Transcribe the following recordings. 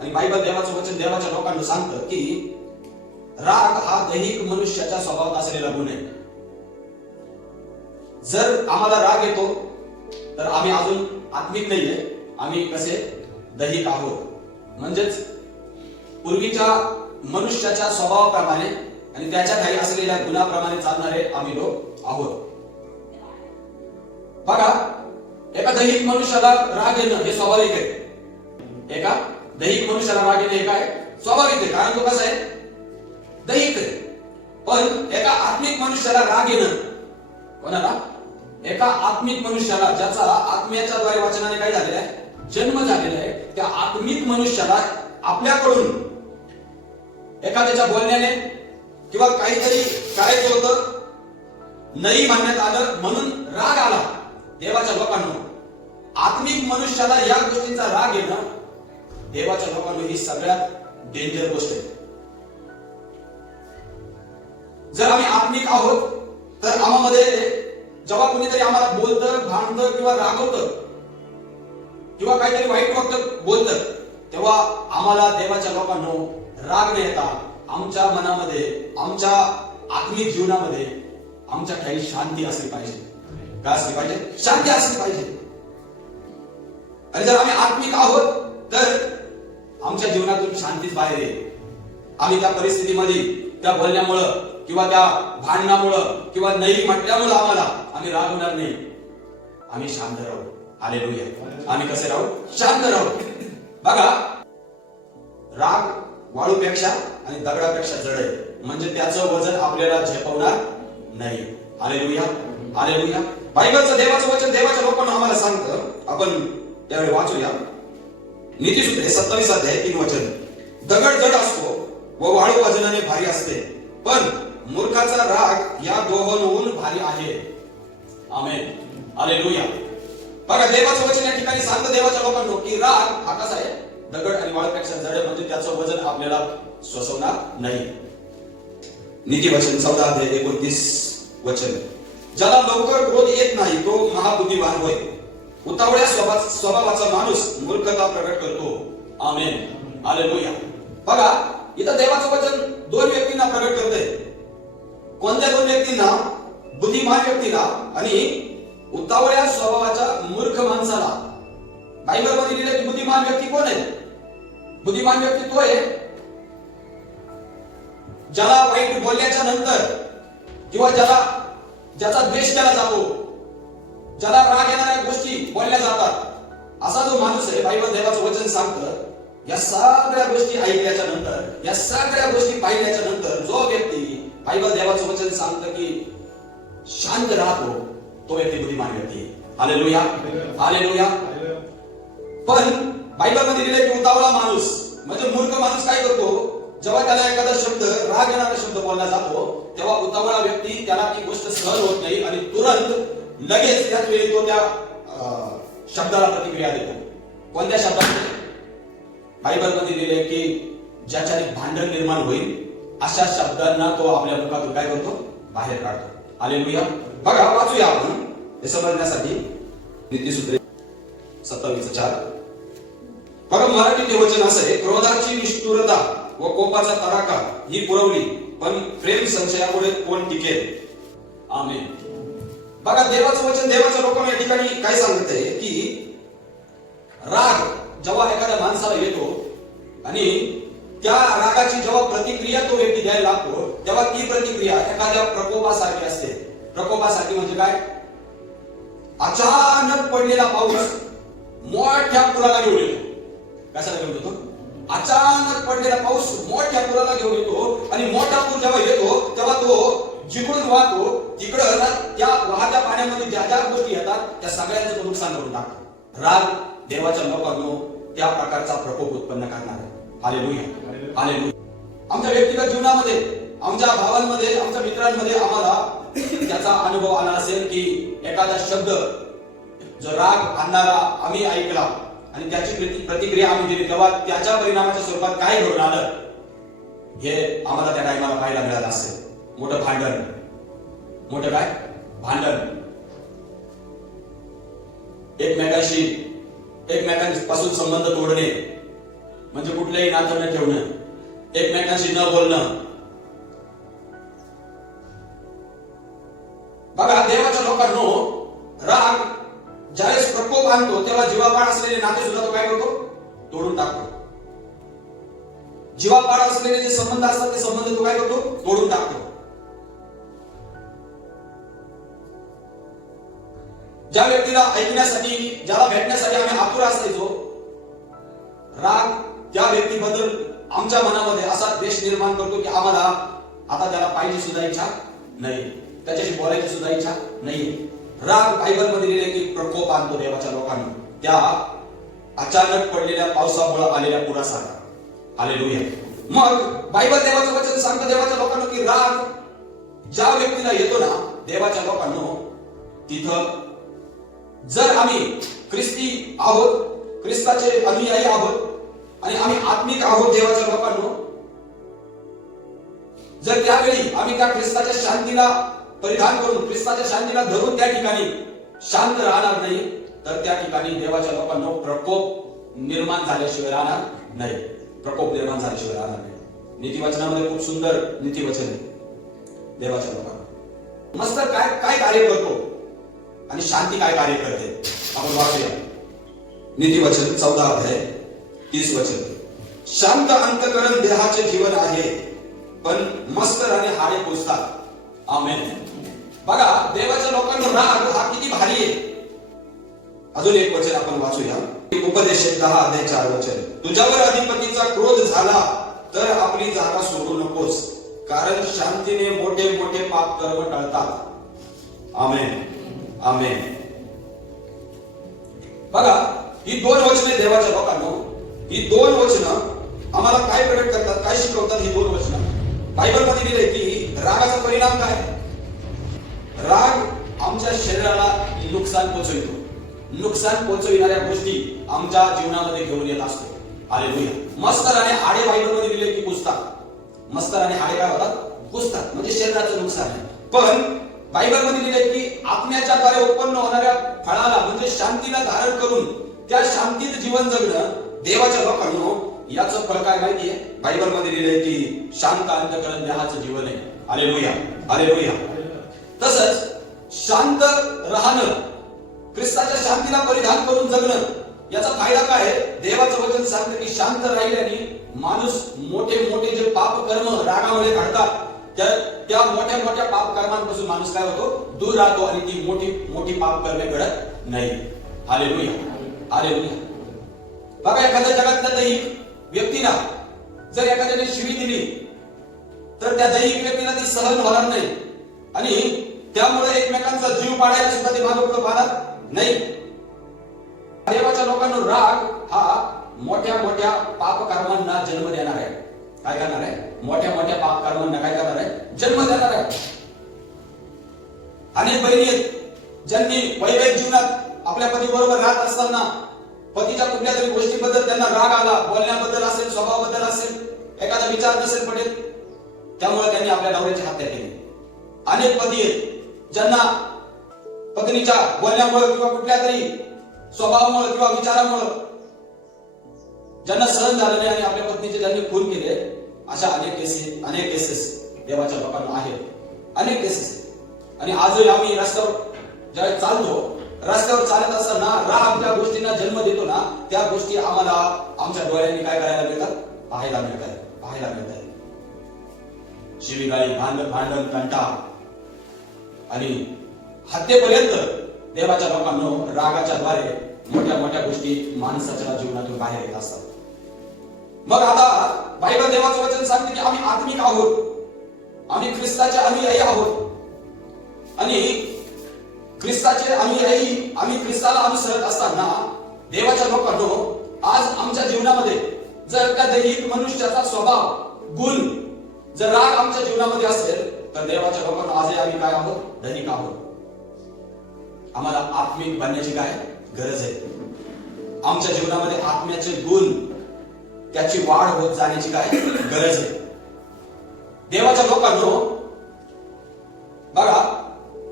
आणि बायबल देवाचं वचन देवाच्या लोकांना सांगतं की राग हा दैहिक मनुष्याच्या स्वभावात असलेला गुण आहे. जर आम्हाला राग येतो तर आम्ही अजून आत्मिक नाहीये, आम्ही कसे दैहिक आहोत. म्हणजेच पूर्वीच्या मनुष्याच्या स्वभावाप्रमाणे आणि त्याच्या काही असलेल्या गुणाप्रमाणे चालणारे आम्ही लोक आहोत. बघा, एका दैहिक मनुष्याला राग येणं हे स्वाभाविक आहे. एका दैहिक मनुष्याला राग येणं हे काय स्वाभाविक आहे, कारण तो कसा आहे दैहिक आहे. पण एका आत्मिक मनुष्याला राग येणं, कोणाला? एका आत्मिक मनुष्याला, ज्याचा आत्म्याच्या द्वारे वचनाने काय झालेला आहे, जन्म झालेला आहे, त्या आत्मिक मनुष्याला आपल्याकडून एखाद्याच्या बोलण्याने किंवा काहीतरी करायचं होतं, नाही म्हणण्यात आलं म्हणून राग आला. देवाच्या लोकांना, आत्मिक मनुष्याला या गोष्टींचा राग येणं देवाच्या लोकांना ही सगळ्यात डेंजर गोष्ट आहे. जर आम्ही आत्मिक आहोत तर आम्हामध्ये जेव्हा कोणीतरी आम्हाला बोलतं, भांडतं किंवा रागवतं किंवा काहीतरी वाईट वक्त बोलतं, तेव्हा आम्हाला देवाच्या लोकांना राग न येता आमच्या मनामध्ये, आमच्या आत्मिक जीवनामध्ये आमच्या काही शांती असली पाहिजे. काय असली पाहिजे? शांती असली पाहिजे. आणि जर आम्ही आत्मिक आहोत तर आमच्या जीवनातून शांतीच बाहेर येईल. आम्ही त्या परिस्थितीमध्ये, त्या बोलण्यामुळं किंवा त्या भांडणामुळं किंवा नाही म्हटल्यामुळं आम्ही रागवणार नाही. आम्ही शांत राहू. हालेलुया. आम्ही कसे राहू? शांत राहू. बघा, राग वाळूपेक्षा आणि दगडापेक्षा जड आहे, म्हणजे त्याचं वजन आपल्याला झेपवणार नाही. हालेलुया. हालेलुया. बायबलचं देवाचं वचन देवाच्या लोकांना आम्हाला सांगतं. आपण त्यावेळी वाचूया. नीतिसूत्रे 27 अध्याय 3 वचन. दगड जड असतो व वाळू वजनाने भारी असते, पण मूर्खाचा राग या दोहोंहून भारी आहे. आमेन. हालेलुया. बघा, देवाचं वचन या ठिकाणी सांगतं देवाच्या लोकांना की राग हा कसा आहे, दगड आणि वाळूपेक्षा जड आहे, म्हणजे त्याचं वजन आपल्याला सोसवणार नाही. नीतिवचन 14 अध्याय 29 वचन. ज्याला लवकर क्रोध येत नाही तो महाबुद्धिवान होय, उतावळ्या स्वभावाचा माणूस मूर्खता प्रकट करतो. आमेन. हालेलुया. बघा, इथं देवाचं वचन दोन व्यक्तींना प्रकट करते. कोणत्या दोन व्यक्तींना? बुद्धिमान व्यक्तीला आणि उतावळ्या स्वभावाच्या मूर्ख माणसाला. बायबल मध्ये लिहिलं की बुद्धिमान व्यक्ती कोण आहे? बुद्धिमान व्यक्ती तो आहे ज्याला वाईट बोलल्याच्या नंतर किंवा ज्याचा द्वेष केला जातो, ज्याला राग येणाऱ्या गोष्टी बोलल्या जातात, असा जो माणूस आहे, बायबल देवाचं वचन सांगतं, या सगळ्या गोष्टी ऐकल्याच्या नंतर, या सगळ्या गोष्टी पाहिल्याच्या नंतर जो व्यक्ती, बायबल देवाचं वचन सांगतं की शांत राहतो, तो व्यक्ती बुद्धिमान व्यक्ती. हालेलुया. हालेलुया. पण बायबल मध्ये लिहिलंय की उतावळा माणूस म्हणजे मूर्ख माणूस काय करतो, जेव्हा त्याला एखादा शब्द, राग येणारा शब्द बोलला जातो, तेव्हा उतावळा व्यक्ती त्याला ती गोष्ट सहन होत नाही आणि तुरंत लगेच त्याच वेळी तो त्या शब्दाला प्रतिक्रिया देतो. कोणत्या शब्दाने? बायबल मध्ये लिहिलंय की ज्याच्याने भांडण निर्माण होईल अशा शब्दांना तो आपल्या मुखातून काय करतो? बाहेर काढतो. हालेलुया. बघा, वाचूया आपण हे समजण्यासाठी. नीतिसूत्रे 27:4. बघा, मराठी वचन असं आहे. क्रोधाची निष्ठुरता व कोपाचा तडाखा ही पुरवली, पण प्रेम संशयामुळे कोण टिकेल? आमेन. बघा, देवाचं वचन देवाच्या लोकांना या ठिकाणी काय सांगत आहे की राग जेव्हा एखाद्या माणसाला येतो आणि त्या रागाची जेव्हा प्रतिक्रिया तो व्यक्ती द्यायला लागतो, तेव्हा ती प्रतिक्रिया एखाद्या प्रकोपासारखी असते. प्रकोपासारखी म्हणजे काय? अचानक पडलेला पाऊस मोठ्या पुराला घेऊन येतो. कशाला घेऊन येतो? अचानक पडलेला पाऊस मोठ्या पुराला घेऊन येतो आणि मोठा पूर जेव्हा येतो तेव्हा तो जिकडून वाहतो तिकडं त्या वाहत्या पाण्यामध्ये ज्या ज्या गोष्टी येतात त्या सगळ्यांचं नुकसान करून टाकतो. राग देवाच्या लोकांनो त्या प्रकारचा प्रकोप उत्पन्न करणार आहे. हालेलुया. हालेलुया. आमच्या व्यक्तिगत जीवनामध्ये, आमच्या भावांमध्ये, आमच्या मित्रांमध्ये आम्हाला त्याचा अनुभव आला असेल की एखादा शब्द जो राग आणणारा आम्ही ऐकला आणि त्याची प्रतिक्रिया आम्ही दिली, तेव्हा त्याच्या परिणामाच्या स्वरूपात काय घडून आलं हे आम्हाला त्या टाइमाला पाहायला मिळालं असेल. मोठं भांडण. मोठं काय? भांडण. एकमेकांपासून संबंध तोडणे, म्हणजे कुठलंही नातं न ठेवणं, एकमेकांशी न बोलणं. बघा, देवाच्या लोकांनो, राग ज्यावेळेस प्रकोप आणतो तेव्हा जीवापाड असलेले नाते सुद्धा तो काय करतो? तोडून टाकतो. जीवापाड असलेले जे संबंध असतात ते संबंध तो काय करतो? तोडून टाकतो. ज्या व्यक्तीला ऐकण्यासाठी, ज्याला भेटण्यासाठी आम्ही आतुर असायचो, राग त्या व्यक्तीबद्दल आमच्या मनामध्ये असा द्वेष निर्माण करतो की आम्हाला आता त्याला पाहिजे सुद्धा इच्छा नाही, त्याच्याशी बोलायची सुद्धा इच्छा नाही. राग बायबलमध्ये लिहिले की प्रकोप आणतो देवाच्या लोकांना, त्या अचानक पडलेल्या पावसामुळे आलेल्या पुरासारखा. हालेलुया. मग बायबल देवाचं वचन सांगतं देवाच्या लोकांना की राग ज्या व्यक्तीला येतो ना, देवाच्या लोकांनो, तिथं जर आम्ही ख्रिस्ती आहोत, ख्रिस्ताचे अनुयायी आहोत आणि आम्ही आत्मिक आहोत देवाच्या लोकांनो, जर त्यावेळी आम्ही त्या ख्रिस्ताच्या शांतीला परिधान करून, ख्रिस्ताच्या शांतीला धरून त्या ठिकाणी शांत राहणार नाही, तर त्या ठिकाणी देवाच्या लोकांना प्रकोप निर्माण झाल्याशिवाय राहणार नाही. प्रकोप निर्माण झाल्याशिवाय राहणार नाही. नीतिवचनामध्ये खूप सुंदर नीतिवचन आहे देवाच्या लोकांना. मस्त काय काय कार्य करतो आणि शांती काय कार्य करते आपण वाचूया. नीतिवचन 14 अध्याय 30 वचन. शांत अंतःकरण देहाचे जीवन आहे, पण मस्तर आणि हाडे पुसतात. आमेन. बघा, देवाच्या लोकांना राग हा किती भारी आहे. अजून एक वचन आपण वाचूया. उपदेश 10 अध्याय 4 वचन. तुझ्यावर अधिपतीचा क्रोध झाला तर आपली जागा सोडू नकोस, कारण शांतीने मोठे मोठे पाप कर्म टळतात. आमेन. आमेन. बघा, ही दोन वचने देवाच्या लोकांना, ही दोन वचनं आम्हाला काय प्रकट करतात, काय शिकवतात? ही दोन वचनं बायबलमध्ये लिहिले की रागाचा परिणाम काय? राग आमच्या शरीराला नुकसान पोहोचवितो. नुकसान पोहोचविणाऱ्या गोष्टी आमच्या जीवनामध्ये घेऊन येत असतो. हालेलुया. मस्तर आणि हाडे बायबलमध्ये लिहिले की पुसतात. मस्तर आणि हाडे काय होतात? पुसतात, म्हणजे शरीराचं नुकसान आहे. पण बायबलमध्ये लिहिले की आत्म्याच्या द्वारे उत्पन्न होणाऱ्या फळाला, म्हणजे शांतीला धारण करून त्या शांतीत जीवन जगणं देवाच्या लोकांना, याचं फळ काय माहितीये? बायबलमध्ये लिहिले की शांत अंतःकरण देहाचं जीवन आहे. हालेलुया. हालेलुया. तसंच शांत राहणं, ख्रिस्ताच्या शांतीला परिधान करून जगणं, याचा फायदा काय आहे? देवाचं वचन सांगतं की शांत राहिल्याने माणूस मोठे मोठे जे पाप कर्म रागामुळे घडतात, त्या मोठ्या मोठ्या पाप कर्मांपासून माणूस काय होतो? दूर राहतो आणि ती मोठी मोठी पाप कर्मे घडत नाही. हालेलुया. हालेलुया. बघा, एखाद्या जगातल्या दैहिक व्यक्तीला जर एखाद्याने शिवी दिली तर त्या दैहिक व्यक्तीला ती सहन होणार नाही आणि त्यामुळे एकमेकांचा जीव पाडायला सुद्धा ते मागे पुढे पाहणार नाही. देवाच्या लोकांना राग हा मोठ्या मोठ्या पाप कर्मांना जन्म देणार आहे. काय करणार आहे? मोठ्या मोठ्या पाप कर्मांना काय करणार आहे? जन्म देणार आहे. अनेक बहिणी आहेत ज्यांनी वैवाहिक जीवनात आपल्या पती बरोबर राहत असताना पतीच्या कुठल्या तरी गोष्टीबद्दल त्यांना राग आला, बोलण्याबद्दल असेल, स्वभावाबद्दल असेल, एखादा विचार नसेल पडेल, त्यामुळे त्यांनी आपल्या नवऱ्याची हत्या केली. अनेक पती आहेत ज्यांना पत्नीच्या बोलण्यामुळे किंवा कुठल्या तरी स्वभावामुळे किंवा विचारामुळे ज्यांना सहन झालं नाही आणि आपल्या पत्नीचे ज्यांनी खून केले. अशा अनेक केसेस देवाच्या लोकांना आहेत. अनेक केसेस. आणि आजही आम्ही रस्त्यावर ज्यावेळेस चालतो, रस्त्यावर चालत असताना राग ज्या गोष्टींना जन्म देतो ना, त्या गोष्टी आम्हाला आमच्या डोळ्यांनी काय करायला मिळतात? पाहायला मिळतात. शिवीगाळी, भांडण, तंटा आणि हत्येपर्यंत देवाच्या लोकांना रागाच्या द्वारे मोठ्या मोठ्या गोष्टी माणसाच्या जीवनातून बाहेर येत असतात. मग आता बायबल देवाचं वचन सांगते की आम्ही आत्मिक आहोत, आम्ही ख्रिस्ताचे अनुयायी आहोत आणि ख्रिस्ताचे अनुयायी, आम्ही ख्रिस्ताला अनुसरत असताना देवाच्या लोकांना आज आमच्या जीवनामध्ये जर का दैहिक मनुष्याचा स्वभाव, गुण, जर राग आमच्या जीवनामध्ये असेल तर देवाच्या लोकांना आजही आम्ही काय आहोत? दैनिक आहोत. आम्हाला आत्मिक बनण्याची काय गरज आहे? आमच्या जीवनामध्ये आत्म्याचे गुण, त्याची वाढ होत जाण्याची काय गरज आहे? देवाच्या लोकांनो, बघा,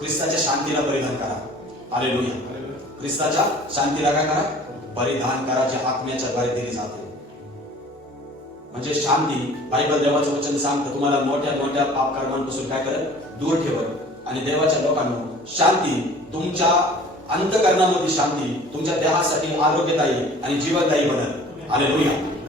ख्रिस्ताच्या शांतीला परिधान करा. हालेलुया. ख्रिस्ताच्या शांतीला काय करा? परिधान करा, जे आत्म्याच्या द्वारे दिली जाते. म्हणजे शांती. बायबल देवाचं वचन सांगतं तुम्हाला मोठ्या मोठ्या पाप कर्मांपासून काय करत दूर ठेवत. आणि देवाच्या लोकांनो, शांती तुमच्या अंतःकरणामध्ये शांती तुमच्या देहासाठी आरोग्यदायी आणि जीवनदायी बनत. हालेलुया.